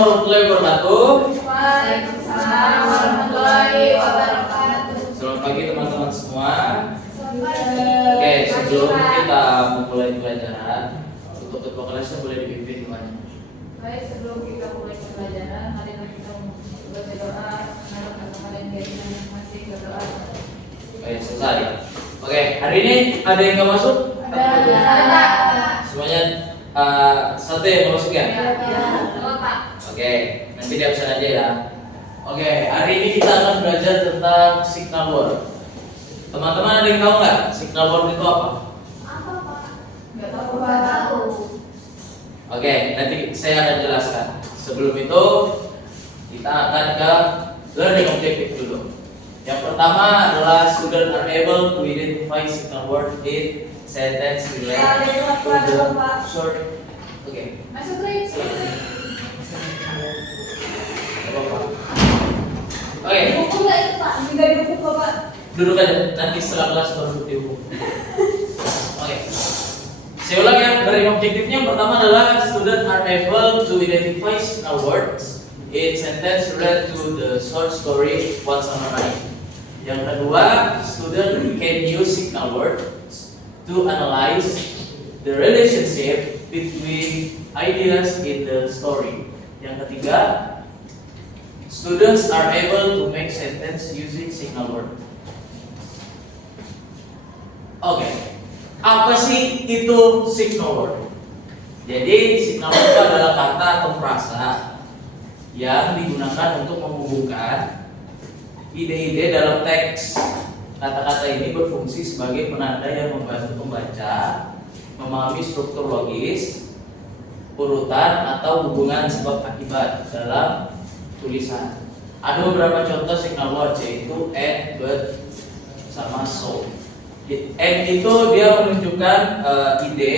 warahmatullahi wabarakatuh. Waalaikumsalam warahmatullahi wabarakatuh. Selamat pagi teman-teman semua. Oke, sebelum kita memulai pelajaran, untuk ketua kelasnya boleh dipimpin kemana? Baik, sebelum kita mulai pembelajaran, mari kita membaca doa. Semoga kalian jadi masing-masing berdoa. Baik, selesai. Oke, hari ini ada yang nggak masuk? Ada. Semuanya satu yang nggak masuk ya? Pak. Oke, nanti di absen aja ya. Oke, hari ini kita akan belajar tentang signal word. Teman-teman ada yang tahu nggak signal word itu apa? Apa, Pak? Nggak tahu. Oke, nanti saya akan jelaskan. Sebelum itu, kita akan ke learning objective dulu. Yang pertama adalah student are able to identify signal word in sentence related to the short. Oke. Masuk, Rik. Oke, Buku nggak itu, Pak? Nggak di buku, Pak. duduk aja. Nanti setelah kelas baru dihukum. Oke. Saya ulang ya. Dari objektifnya yang pertama adalah student are able to identify signal words in sentence related to the short story One Summer Night. Yang kedua, student can use signal words to analyze the relationship between ideas in the story. Yang ketiga, students are able to make sentence using signal word. Oke, apa sih itu signal word? Jadi signal word itu adalah kata atau frasa yang digunakan untuk menghubungkan ide-ide dalam teks. Kata-kata ini berfungsi sebagai penanda yang membantu pembaca memahami struktur logis, urutan atau hubungan sebab akibat dalam tulisan. Ada beberapa contoh signal word yaitu and, but, sama so. And itu dia menunjukkan ide,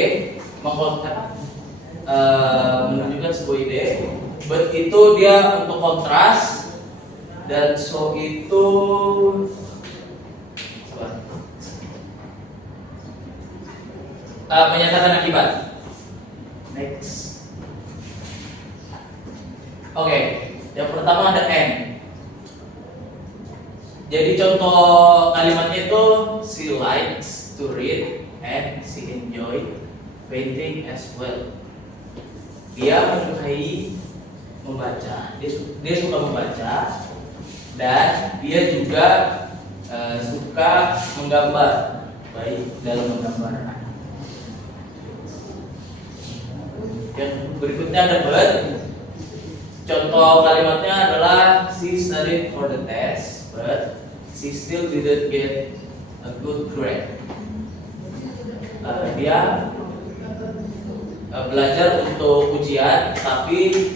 menunjukkan sebuah ide. But itu dia untuk kontras, dan so itu menyatakan akibat. Next. Oke, yang pertama ada and. Jadi contoh kalimatnya itu she likes to read and she enjoy painting as well. Dia menyukai membaca, dia suka membaca, dan dia juga suka menggambar, baik dalam menggambar. Yang berikutnya ada but. Contoh kalimatnya adalah she studied for the test, but she still didn't get a good grade. Dia belajar untuk ujian, tapi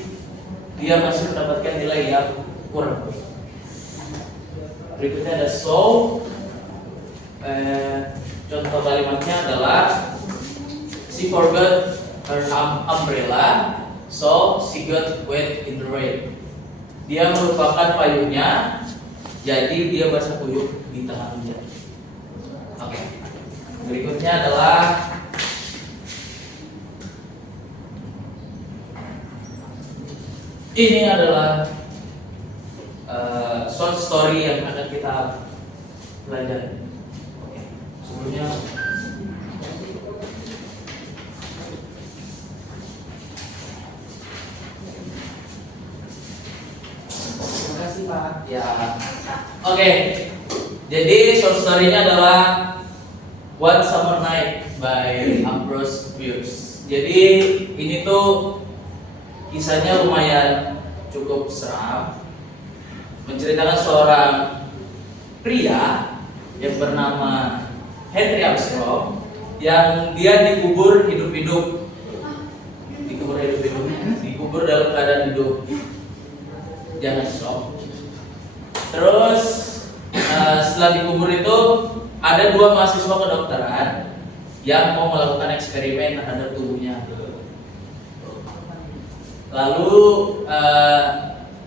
dia masih mendapatkan nilai yang kurang. Berikutnya ada so. Contoh kalimatnya adalah she forgot her umbrella, so she got wet in the rain. Dia melupakan payungnya, jadi dia basah kuyup di tengah hujan. Oke. Berikutnya adalah ini adalah short story yang akan kita pelajari. Oke. Sebelumnya Pak. Ya. Oke. Jadi short story-nya adalah One Summer Night by Ambrose Bierce. Jadi ini tuh kisahnya lumayan cukup seram. Menceritakan seorang pria yang bernama Henry Armstrong yang dia dikubur hidup-hidup. Dikubur dalam keadaan hidup. Jangan shock. Terus setelah dikubur itu ada dua mahasiswa kedokteran yang mau melakukan eksperimen terhadap tubuhnya. Lalu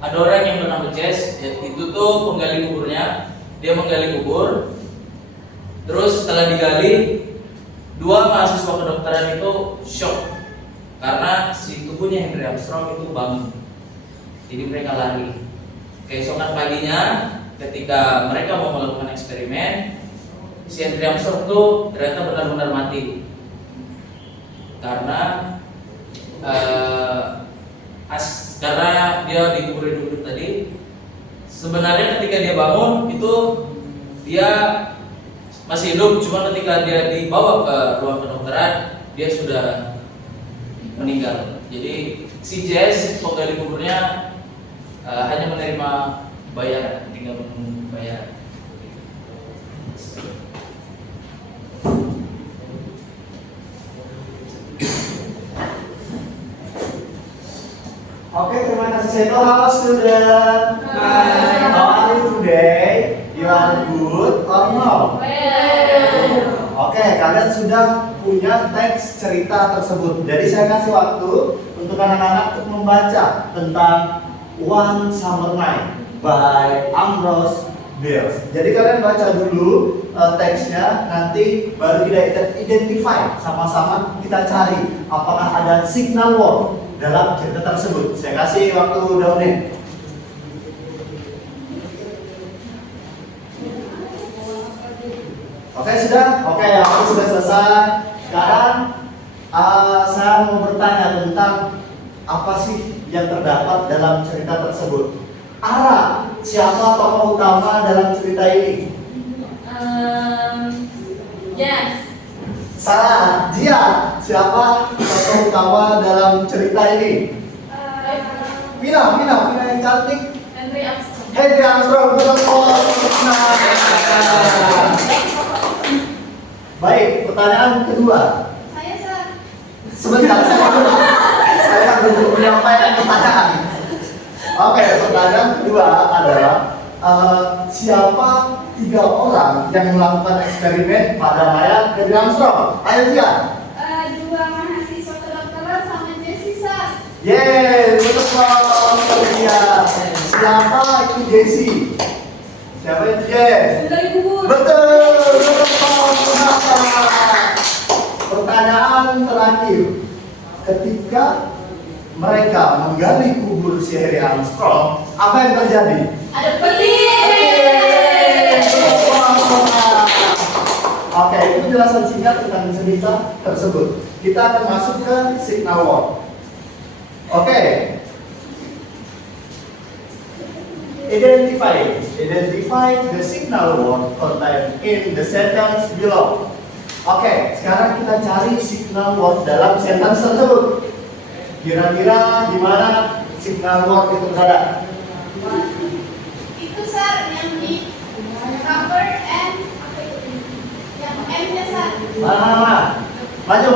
ada orang yang bernama Jess, itu tuh penggali kuburnya. Dia menggali kubur. Terus setelah digali, dua mahasiswa kedokteran itu shock karena si tubuhnya Henry Armstrong itu bangun. Jadi mereka lari. Keesokan paginya, ketika mereka mau melakukan eksperimen, si Henry Armstrong tuh ternyata benar-benar mati karena karena dia dikubur hidup tadi. Sebenarnya ketika dia bangun itu dia masih hidup, cuma ketika dia dibawa ke ruang kedokteran dia sudah meninggal. Jadi si Jess penggali kuburnya hanya menerima bayaran, tinggal menunggu bayaran. Oke, terima kasih Seto. Halo student. Hai. How are you today? You are good or no? Oke, kalian sudah punya teks cerita tersebut. Jadi saya kasih waktu untuk anak-anak untuk membaca tentang One Summer Night by Ambrose Bierce. Jadi kalian baca dulu teksnya, nanti baru kita identify sama-sama, kita cari apakah ada signal word dalam cerita tersebut. Saya kasih waktu Daune. Oke, sudah? Oke, aku sudah selesai. Sekarang saya mau bertanya tentang apa sih yang terdapat dalam cerita tersebut. Ara, siapa tokoh utama dalam cerita ini? Yes. Salah, dia. Siapa tokoh utama dalam cerita ini? Vina yang cantik. Henry Armstrong. Henry Armstrong, betul. Nah. Baik, pertanyaan kedua. Saya Sar. Sebentar, saya belum menyampaikan pertanyaan. Oke, pertanyaan kedua adalah siapa 3 orang yang melakukan eksperimen pada mayat Henry Armstrong? Ayo dia. 2 mahasiswa kedokteran sama Jessie Sar. Yeay, betul dia. Siapa itu Jessie? Siapa itu Jess? Dari kubur. Betul. Pertanyaan terakhir, ketika mereka menggali kubur si Henry Armstrong, apa yang terjadi? Ada petir. Oke, itu penjelasan singkat tentang cerita tersebut. Kita akan masuk ke signal word. Oke. Identify the signal word contained in the sentence below. Oke, sekarang kita cari signal word dalam sentence tersebut. Kira-kira di mana signal word itu berada? Itu Sar yang di cover and yang M-nya Sar. Mana? Maju.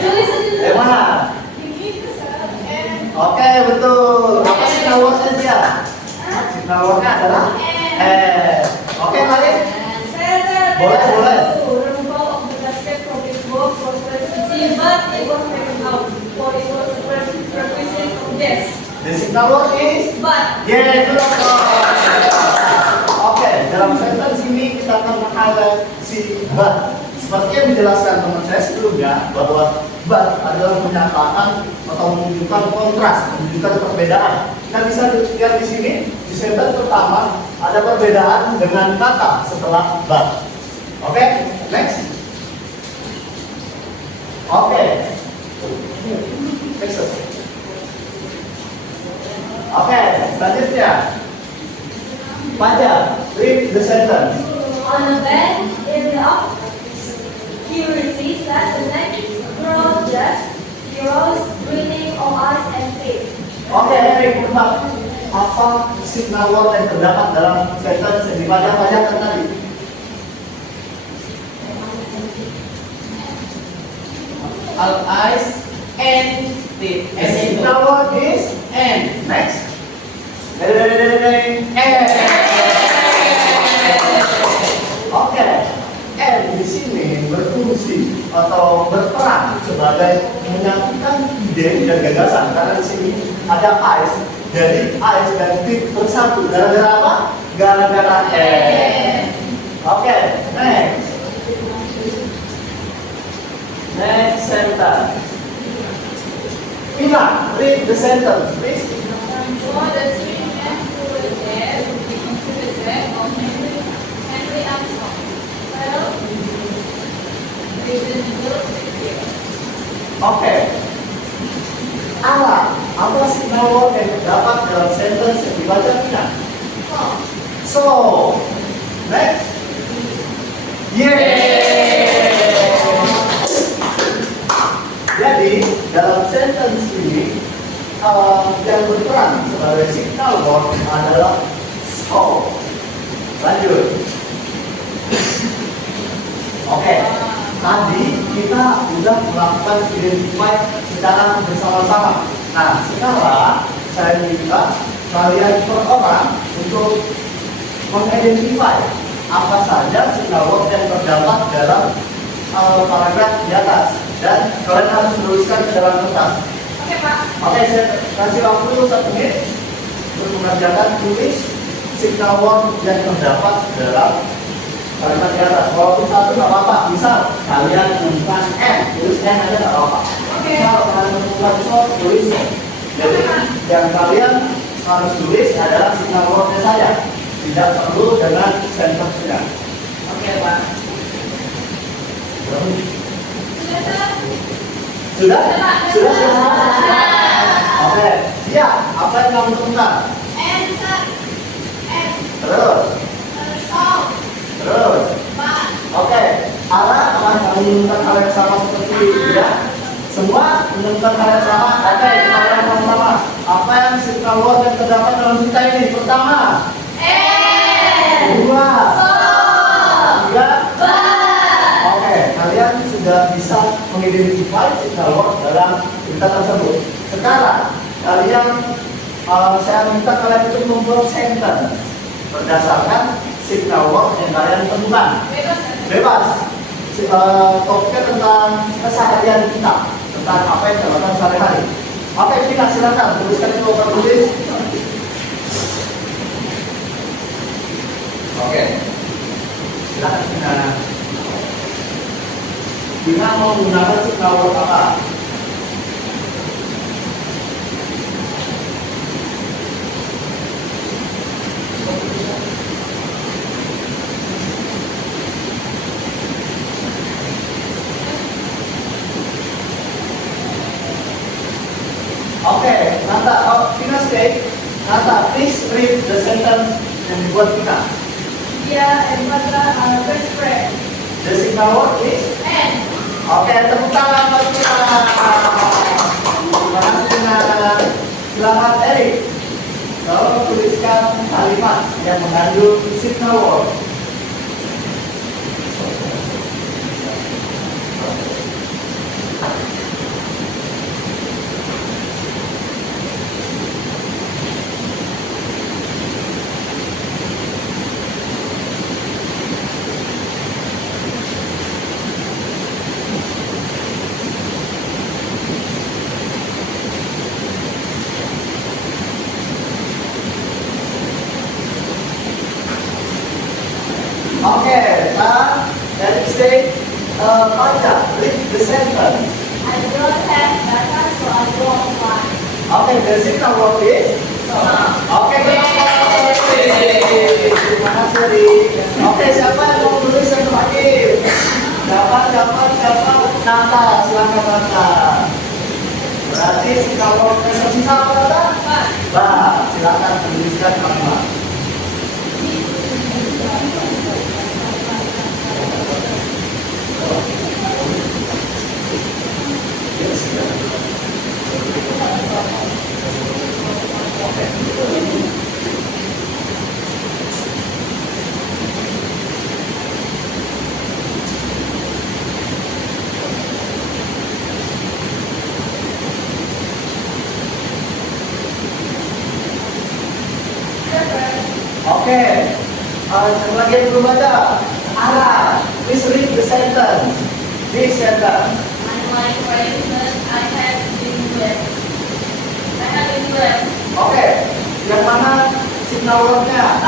Tulis aja. Mana? Begitu Sar. M. Oke, betul. Apa signal wordnya dia? Signal wordnya adalah Oke, mari. Boleh. Removal of the basket from its box was easy, but it was taken out, for it was a prerequisite of this. The signal word is But betul. Oke, dalam sentence ini kita akan meng-highlight si but. Seperti yang dijelaskan teman saya sebelumnya, bahwa but adalah menyatakan atau menunjukkan kontras, menunjukkan perbedaan. Kita bisa lihat di sini di sentence pertama ada perbedaan dengan kata setelah but. Oke, next. Oke. Next. Oke, selanjutnya. Baca, read the sentence. on a bed in the obscurity sat the neck girl dressed, heroes breathing on ice and feet. Oke, Henry, tebak apa signal word yang terdapat dalam sentence yang dibaca-bacakan tadi? Al ice and tip. The signal word is And next. Oke, N di sini berfungsi atau berperan sebagai menyatukan ide dan gagasan karena di sini ada ice, jadi ice dan tip bersatu. Gara-gara apa? Gara-gara N. Oke, next. next sentence. Ina, read the sentence, please. So the three men who were there into the grave of Henry Armstrong. Well, reasonable secure. Oke. Ala, apa signal word yang terdapat dalam sentence yang dibaca Ina? So, next. Yeay. Jadi, dalam sentence ini yang berperan sebagai signal word adalah so. Lanjut. Oke. Tadi kita sudah melakukan identify secara bersama-sama. Nah, sekarang saya minta kalian per orang untuk mengidentify apa saja signal word yang terdapat dalam paragraf di atas, dan kalian harus menuliskan ke dalam kertas. Oke, Pak. Oke, saya kasih waktu 1 menit untuk mengerjakan tulis signal word yang terdapat dalam kalimat di atas. Walaupun satu nggak apa-apa, misal kalian menemukan N, tulis N aja nggak apa-apa. Oke. Misal kalian menemukan so, tulis so. Jadi yang kalian harus tulis adalah signal wordnya saja, tidak perlu dengan sentence-nya. Oke, Pak. Sudah? Sudah. Sudah semua? Oke, siap. Apa yang kamu temukan? Answer. Terus, Song. terus. Pak. Oke, Ara, apakah kamu menemukan hal yang sama seperti dia? Semua menemukan hal yang sama? Oke, hal yang sama. Apa yang signal word yang terdapat dalam cerita ini? Pertama, dua, tiga. Oke, kalian sudah bisa mengidentifikasi signal word dalam cerita tersebut. Sekarang, saya minta kalian itu membuat sentence berdasarkan signal word yang kalian temukan. Bebas. Topiknya tentang keseharian kita, tentang apa yang dilakukan sehari-hari. Oke, Vina, silakan tuliskan itu tulis. Oke, silakan Vina. Vina mau menggunakan signal word apa? Oke, Nata, Vina stay. Nata, please read the sentence yang dibuat Vina. Dia and Patra are best friend. The signal word is. And Oke, tepuk tangan buat Vina. Terima kasih Vina. Selamat Erik. Lalu tuliskan kalimat yang mengandung signal word. Oke, nah, dari stay, baca, read the sentence. I don't have data, so I don't want. Oke, the signal word is. Oke, terima kasih Ri. Oke, siapa yang mau tulis yang terakhir? Siapa? Nata, silakan Nata. Berarti signal word yang tersisa apa Nata? Bah, silakan tuliskan kalimat. Oke, satu lagi yang belum baca. Ara, please read the sentence. This sentence. And my friend, I have been wet. I have been wet. Oke, yang mana signal wordnya?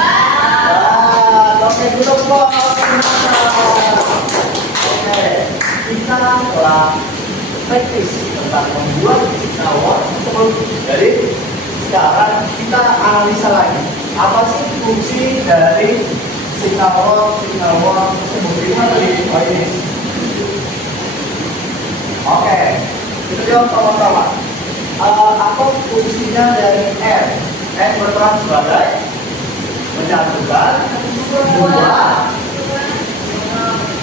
Oke, duduk bos. Oke, kita telah praktis tentang membuat signal word tersebut. Jadi sekarang kita analisa lagi apa sih fungsi dari signal word tersebut. Ini tadi ini. Oke, kita lihat sama-sama. Apa fungsinya dari N? N berperan sebagai menyatukan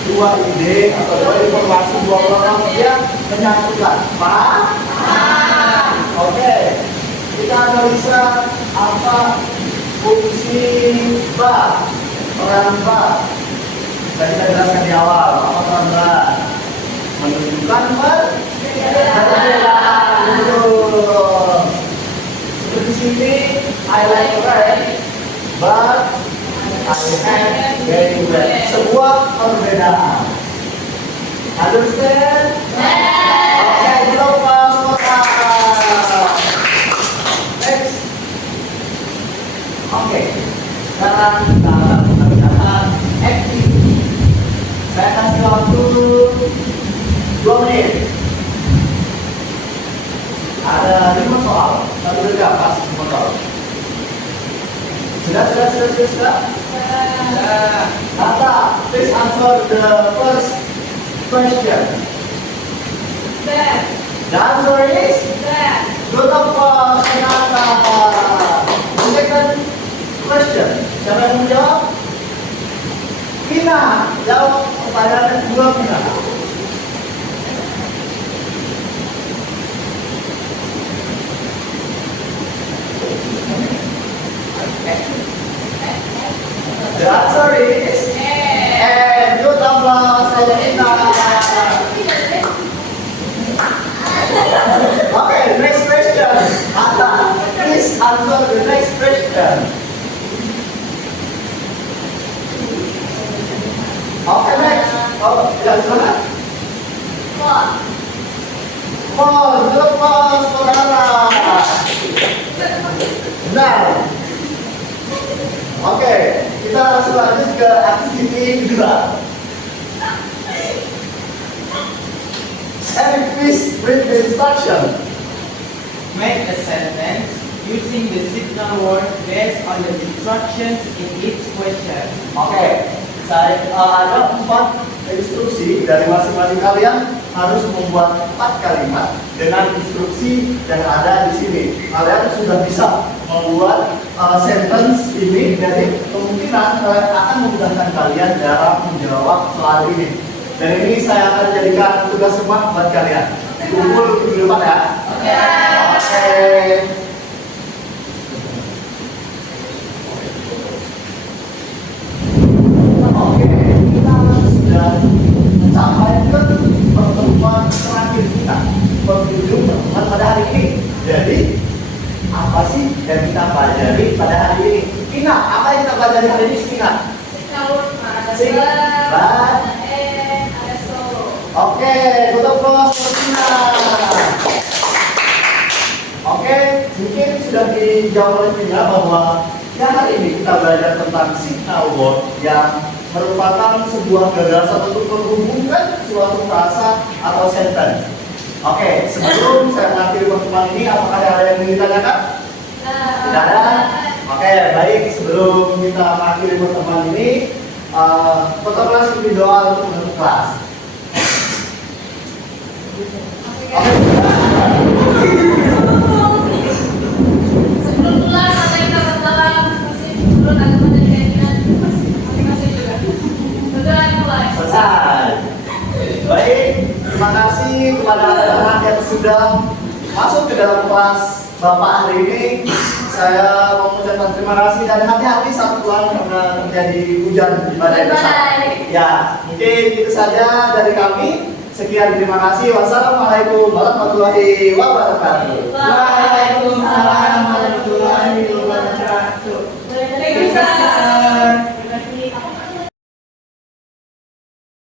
dua ide atau dua informasi, dua program yang menyatukan. Paham? Oke, kita analisa apa fungsi bar, peran bar. Tadi kita jelaskan di awal apa peran bar. Menunjukkan perbedaan. Seperti sini, I like red, but I have very red. Sebuah perbedaan. Understand? Oke, kita pas. Next. Oke. Sekarang kita akan mengerjakan activity. Saya kasih waktu 2 menit. Ada 5 soal, satu kerja pas 5 soal. Sudah. Nata, please answer the first question. That. The answer is good of Nata. The second question, siapa yang menjawab? Pina, jawab pertanyaan yang kedua Pina. The answer is and good applause for Pina. Okay, next question. Atta, please answer the next question. Okay, next. Oh, tidak semangat. Good applause for Anna. Nah, oke, kita langsung lanjut ke aktiviti kedua. And please read the instruction. Make a sentence using the signal word based on the instructions in each question. Oke, saya ada 4 instruksi dari masing-masing kalian harus membuat 4 kalimat dengan instruksi yang ada di sini. Kalian sudah bisa membuat sentence ini, jadi kemungkinan kalian akan memudahkan kalian dalam menjawab soal ini. Dan ini saya akan jadikan tugas semua buat kalian. Kumpul di depan ya. Oke. Oke, kita sudah mencapai ke pertemuan terakhir kita, penghujung pertemuan pada hari ini. Jadi, apa sih yang kita pelajari pada hari ini? Pina, apa yang kita pelajari hari ini, Pina? Singkat. Oke, tutup close Pina. Oke, mungkin sudah dijawab oleh Pina bahwa ya hari ini kita belajar tentang signal word yang merupakan sebuah gagasan untuk menghubungkan suatu frasa atau sentence. Oke, sebelum saya mengakhiri pertemuan ini, apakah ada yang ingin ditanyakan? Tidak ada? Oke, baik. Sebelum kita mengakhiri pertemuan ini, peserta kelas lebih doa untuk menutup kelas. Oke. Sebelum pulang, ada yang kabar dalam masih turun agama dan keyakinan masing-masing juga. Sudah dimulai. Selesai. Baik, terima kasih kepada anak-anak yang sudah masuk ke dalam kelas Bapak hari ini. Saya mau mengucapkan terima kasih dan hati-hati saat pulang karena terjadi hujan di badai besar. Ya, mungkin itu saja dari kami. Sekian, terima kasih. Wassalamualaikum warahmatullahi wabarakatuh. Waalaikumsalam warahmatullahi wabarakatuh. Boleh